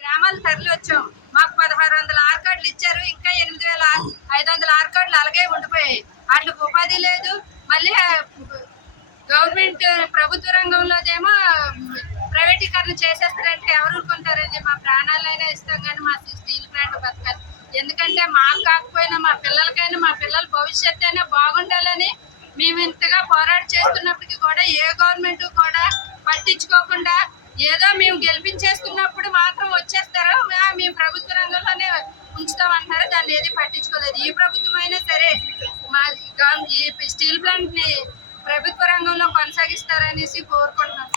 గ్రామాలు తరలి వచ్చాం. మాకు 1600 ఆర్ కార్డులు ఇచ్చారు. ఇంకా 8500 ఆర్ కార్డులు అలాగే ఉండిపోయాయి. వాటికి ఉపాధి లేదు. మళ్ళీ గవర్నమెంట్ ప్రభుత్వ రంగంలోదేమో ప్రైవేటీకరణ చేసేస్తారంటే ఎవరు ఊరుకుంటారండి? మా ప్రాణాలైనా ఇస్తాం కానీ మా స్టీల్ ప్లాంట్ బతకాలి. ఎందుకంటే మాకు కాకపోయినా మా పిల్లలకైనా, మా పిల్లల భవిష్యత్తు అయినా బాగుండాలని మేము ఇంతగా పోరాట చేస్తున్నప్పటికీ కూడా ఏ గవర్నమెంట్ కూడా పట్టించుకోకుండా ఏదో మేము గెలిపించేస్తున్నప్పుడు మాత్రం వచ్చేస్తారు, మేము ప్రభుత్వ రంగంలోనే ఉంచుతామంటారు. దాన్ని ఏది పట్టించుకోలేదు. ఈ ప్రభుత్వం అయినా సరే మా ఈ స్టీల్ ప్లాంట్ ని ప్రభుత్వ రంగంలో కొనసాగిస్తారనేసి కోరుకుంటున్నాం.